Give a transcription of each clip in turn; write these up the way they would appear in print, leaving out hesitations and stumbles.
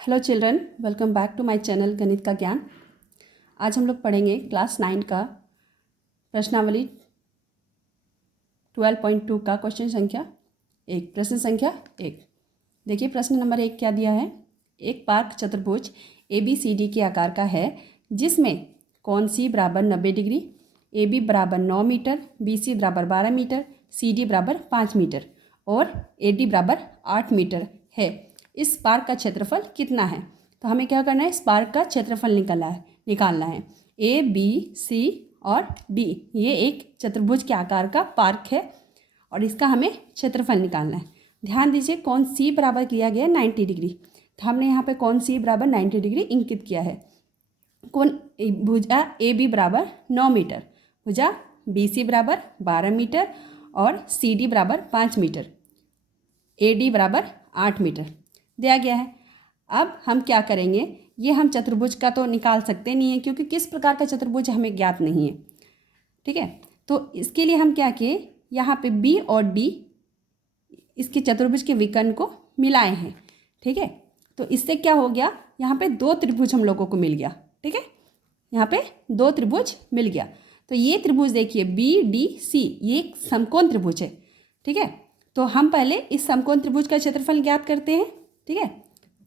Hello children, welcome back to my channel गणित का ज्ञान। आज हम लोग पढ़ेंगे क्लास 9 का प्रश्नावली 12.2 का क्वेश्चन संख्या 1, प्रश्न संख्या 1। देखिए प्रश्न नंबर 1 क्या दिया है। एक पार्क चतुर्भुज ABCD के आकार का है जिसमें कौन सी बराबर 90 डिग्री, AB बराबर 9 मीटर, BC बराबर 12 मीटर, CD बराबर 5 मीटर और AD बराबर 8 मीटर है। इस पार्क का क्षेत्रफल कितना है? तो हमें क्या करना है, इस पार्क का क्षेत्रफल निकालना है। ABC और D ये एक चतुर्भुज के आकार का पार्क है और इसका हमें क्षेत्रफल निकालना है। ध्यान दीजिए कौन C बराबर किया गया है 90 डिग्री, तो हमने यहाँ पे कौन C बराबर 90 डिग्री इंकित किया है। कौन भुजा AB बराबर 9 मीटर, भुजा BC बराबर 12 मीटर और CD बराबर 5 मीटर, AD बराबर 8 मीटर दिया गया है। अब हम क्या करेंगे, ये हम चतुर्भुज का तो निकाल सकते नहीं है क्योंकि किस प्रकार का चतुर्भुज हमें ज्ञात नहीं है। ठीक है, तो इसके लिए हम क्या किए, यहाँ पे B और D इसके चतुर्भुज के विकर्ण को मिलाए हैं। ठीक है, तो इससे क्या हो गया, यहाँ पे दो त्रिभुज हम लोगों को मिल गया। ठीक है, यहाँ पे दो त्रिभुज मिल गया। तो ये त्रिभुज देखिए BDC ये एक समकोण त्रिभुज है। ठीक है, तो हम पहले इस समकोण त्रिभुज का क्षेत्रफल ज्ञात करते हैं। ठीक है,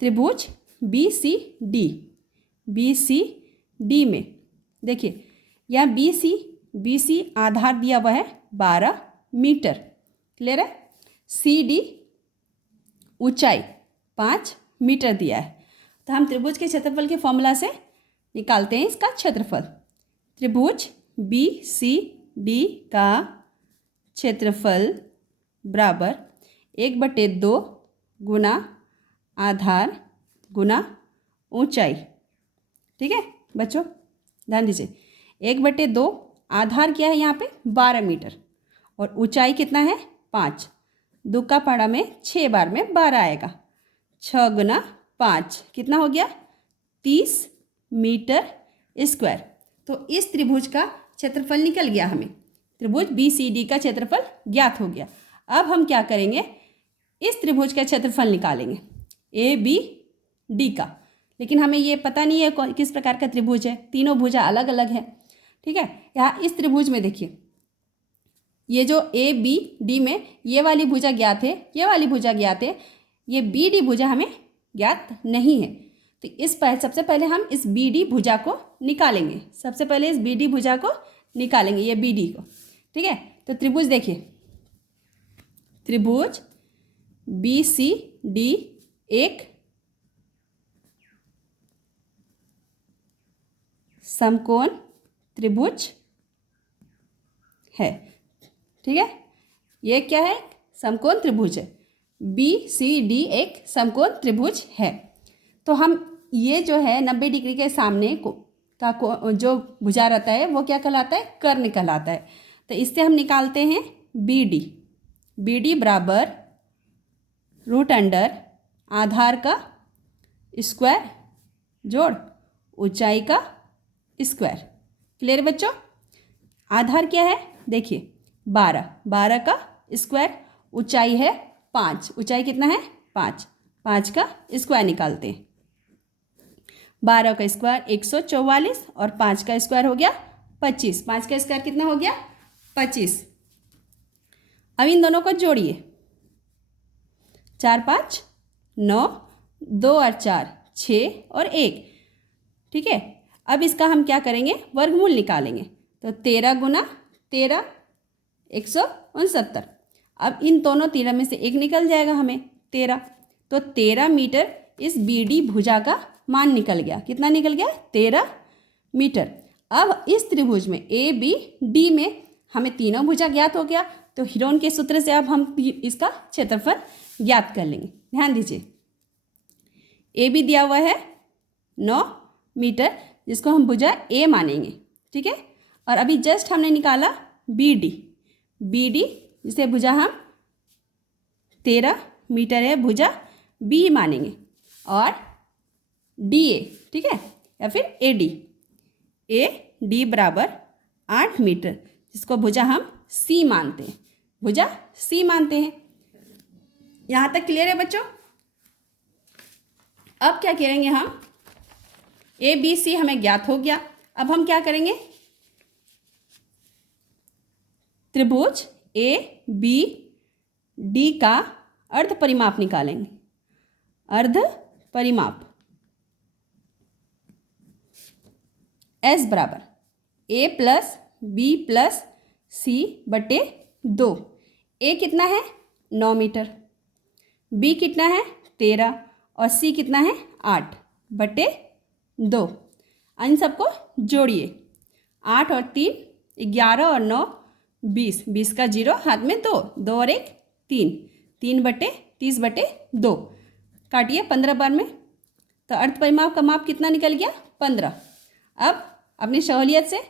त्रिभुज BCD में देखिए यहाँ BC आधार दिया हुआ है 12 मीटर, क्लियर है। CD ऊंचाई 5 मीटर दिया है। तो हम त्रिभुज के क्षेत्रफल के फॉर्मूला से निकालते हैं इसका क्षेत्रफल। त्रिभुज BCD का क्षेत्रफल बराबर 1/2 गुना आधार गुना ऊंचाई। ठीक है बच्चों, ध्यान दीजिए 1/2 आधार क्या है यहाँ पे 12 मीटर और ऊंचाई कितना है 5। दो का पड़ा में 6 बार में 12 आएगा, 6 गुना 5 कितना हो गया 30 मीटर स्क्वायर। तो इस त्रिभुज का क्षेत्रफल निकल गया हमें, त्रिभुज BCD का क्षेत्रफल ज्ञात हो गया। अब हम क्या करेंगे, इस त्रिभुज का क्षेत्रफल निकालेंगे ABD का, लेकिन हमें ये पता नहीं है किस प्रकार का त्रिभुज है, तीनों भुजा अलग अलग है। ठीक है, यहाँ इस त्रिभुज में देखिए ये जो ABD में ये वाली भुजा ज्ञात है, ये वाली भुजा ज्ञात है, ये BD भुजा हमें ज्ञात नहीं है। तो सबसे पहले हम इस BD भुजा को निकालेंगे, सबसे पहले इस BD भुजा को निकालेंगे, ये BD को। ठीक है, तो त्रिभुज देखिए, त्रिभुज BCD एक समकोण त्रिभुज है। ठीक है, ये क्या है, समकोण त्रिभुज है। BCD एक समकोण त्रिभुज है। तो हम ये जो है 90 डिग्री के सामने जो भुजा रहता है वो क्या कहलाता है, कर्ण कहलाता है। तो इससे हम निकालते हैं BD बराबर √अंडर आधार का स्क्वायर जोड़ ऊंचाई का स्क्वायर। क्लियर बच्चों, आधार क्या है देखिए 12 का स्क्वायर, ऊंचाई है 5, ऊंचाई कितना है 5 का स्क्वायर निकालते हैं। 12 का स्क्वायर 144 और 5 का स्क्वायर हो गया 25, 5 का स्क्वायर कितना हो गया 25। अब इन दोनों को जोड़िए, 4 5 9, 2 और 4 6 और 1। ठीक है, अब इसका हम क्या करेंगे, वर्गमूल निकालेंगे। तो 13 गुना 13 169। अब इन दोनों 13 में से एक निकल जाएगा हमें 13, तो 13 मीटर इस BD भुजा का मान निकल गया। कितना निकल गया 13 मीटर। अब इस त्रिभुज में ABD में हमें तीनों भुजा ज्ञात हो गया, तो हीरोन के सूत्र से अब हम इसका क्षेत्रफल ज्ञात कर लेंगे। ध्यान दीजिए AB दिया हुआ है 9 मीटर जिसको हम भुजा A मानेंगे। ठीक है, और अभी जस्ट हमने निकाला BD जिसे भुजा हम 13 मीटर है, भुजा B मानेंगे, और DA ठीक है, या फिर AD बराबर 8 मीटर जिसको भुजा हम C मानते हैं, भुजा C मानते हैं। यहाँ तक क्लियर है बच्चों। अब क्या करेंगे हम, ए बी सी हमें ज्ञात हो गया। अब हम क्या करेंगे, त्रिभुज ए बी डी का अर्ध परिमाप निकालेंगे। अर्ध परिमाप S बराबर ए प्लस बी प्लस सी बटे 2। ए कितना है 9 मीटर, बी कितना है 13 और सी कितना है 8 बटे 2। इन सबको जोड़िए, 8 और 3 11 और 9 20, 20 का 0 हाथ में 2, 2 और 1 3, 3 बटे 30 बटे 2। काटिए 15 बार में, तो अर्ध परिमाप का माप कितना निकल गया 15। अब अपनी सहूलियत से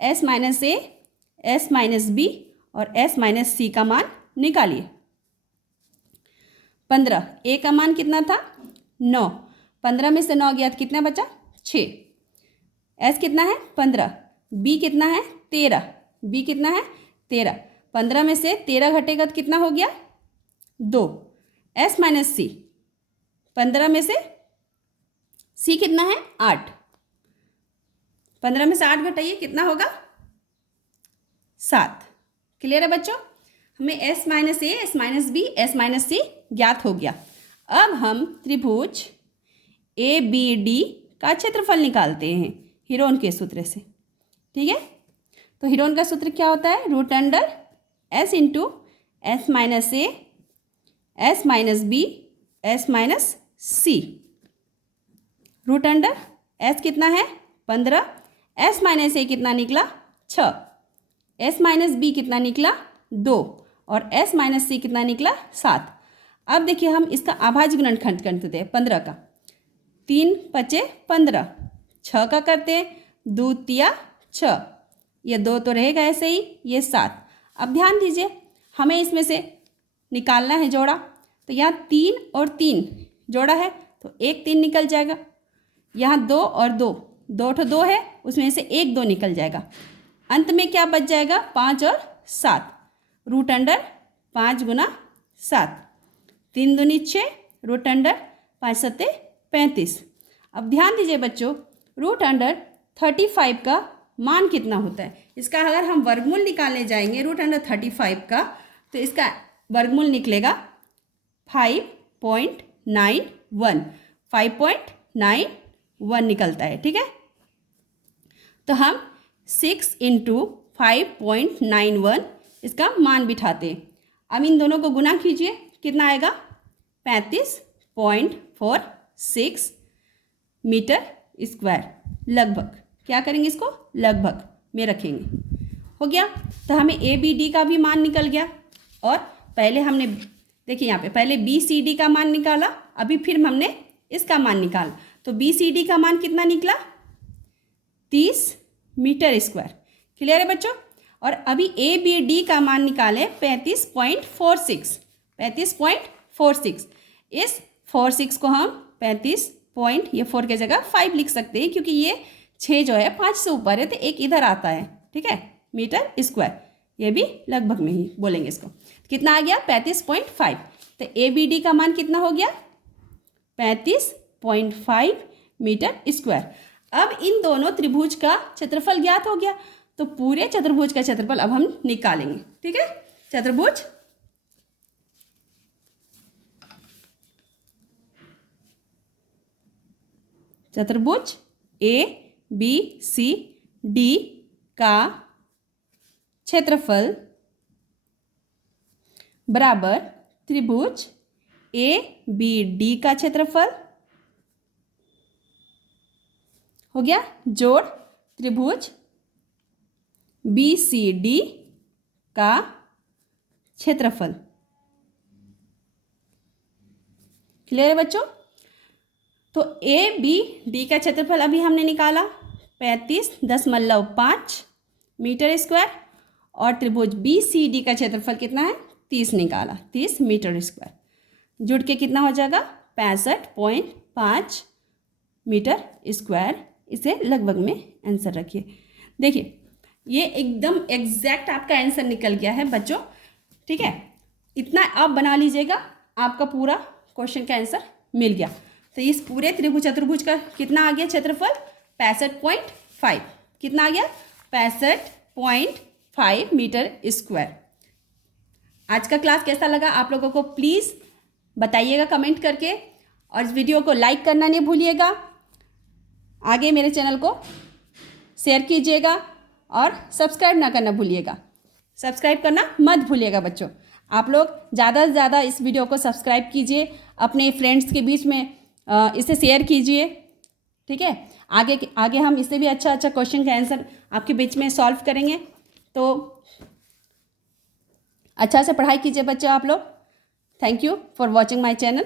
S minus A, S minus B और S माइनस सी का मान निकालिए। 15, ए का मान कितना था 9, 15 में से 9 गया तो कितना बचा 6। S कितना है 15, B कितना है 13, B कितना है 13, 15 में से 13 घटेगा तो कितना हो गया 2। S माइनस सी, 15 में से C कितना है 8, 15 में से 8 घटाइए कितना होगा 7। क्लियर है बच्चों, हमें S minus A, S minus B, S minus C ज्ञात हो गया। अब हम त्रिभुज ए बी डी का क्षेत्रफल निकालते हैं हीरोन के सूत्र से। ठीक है, तो हीरोन का सूत्र क्या होता है, root under S into S minus A, S minus B, S minus C. Root under S कितना है 15, S माइनस ए कितना निकला 6, S माइनस बी कितना निकला 2 और S माइनस सी कितना निकला 7। अब देखिए हम इसका अभाज्य गुणनखंड करते हैं 15 का, 3 5 15, 6 का करते हैं 2 तिया 6, ये 2 तो रहेगा ऐसे ही, ये 7। अब ध्यान दीजिए हमें इसमें से निकालना है जोड़ा, तो यहाँ 3 और 3 जोड़ा है तो 1 3 निकल जाएगा। यहाँ 2 और 2, 2 तो 2 है उसमें से 1 2 निकल जाएगा। अंत में क्या बच जाएगा 5 और 7, रूट अंडर 5 गुना 7, 3 दूनी 6, रूट अंडर 5 सत्ते 35। अब ध्यान दीजिए बच्चों, रूट अंडर 35 का मान कितना होता है, इसका अगर हम वर्गमूल निकालने जाएंगे रूट अंडर 35 का, तो इसका वर्गमूल निकलेगा 5.91, 5.91 निकलता है। ठीक है, तो हम 6 इंटू 5.91 इसका मान बिठाते हैं। अब इन दोनों को गुना कीजिए, कितना आएगा 35.46 मीटर स्क्वायर। लगभग क्या करेंगे, इसको लगभग में रखेंगे। हो गया, तो हमें ए बी डी का भी मान निकल गया। और पहले हमने देखिए यहाँ पे पहले बी सी डी का मान निकाला, अभी फिर हमने इसका मान निकाला, तो बी सी डी का मान कितना निकला 30 मीटर स्क्वायर। क्लियर है बच्चों, और अभी ए बी डी का मान निकाले 35.46, 35.46। इस 46 को हम 35 पॉइंट, ये 4 की जगह 5 लिख सकते हैं क्योंकि ये 6 जो है 5 से ऊपर है तो एक इधर आता है। ठीक है, मीटर स्क्वायर, ये भी लगभग में ही बोलेंगे इसको। कितना आ गया 35.5, तो ए बी डी का मान कितना हो गया 35.5 मीटर स्क्वायर। अब इन दोनों त्रिभुज का क्षेत्रफल ज्ञात हो गया, तो पूरे चतुर्भुज का क्षेत्रफल अब हम निकालेंगे। ठीक है, चतुर्भुज ए बी सी डी का क्षेत्रफल बराबर त्रिभुज ए बी डी का क्षेत्रफल हो गया जोड़ त्रिभुज बी सी डी का क्षेत्रफल। क्लियर है बच्चों, तो ए बी डी का क्षेत्रफल अभी हमने निकाला 35.5 मीटर स्क्वायर, और त्रिभुज बी सी डी का क्षेत्रफल कितना है 30 निकाला, 30 मीटर स्क्वायर। जुड़ के कितना हो जाएगा 65.5 मीटर स्क्वायर। इसे लगभग में आंसर रखिए। देखिए ये एकदम एग्जैक्ट आपका आंसर निकल गया है बच्चों। ठीक है, इतना आप बना लीजिएगा, आपका पूरा क्वेश्चन का आंसर मिल गया। तो तो इस पूरे त्रिभुज चतुर्भुज का कितना आ गया क्षेत्रफल? 65.5। कितना आ गया? 65.5 मीटर स्क्वायर। आज का क्लास कैसा लगा आप लोगों को प्लीज़ बताइएगा कमेंट करके, और इस वीडियो को लाइक करना नहीं भूलिएगा। आगे मेरे चैनल को शेयर कीजिएगा और सब्सक्राइब ना करना भूलिएगा। सब्सक्राइब करना मत भूलिएगा बच्चों। आप लोग ज़्यादा से ज़्यादा इस वीडियो को सब्सक्राइब कीजिए, अपने फ्रेंड्स के बीच में इसे शेयर कीजिए, ठीक है। आगे आगे हम इससे भी अच्छा अच्छा क्वेश्चन का आंसर आपके बीच में सॉल्व करेंगे। तो अच्छा से पढ़ाई कीजिए बच्चों आप लोग। Thank you for watching my channel.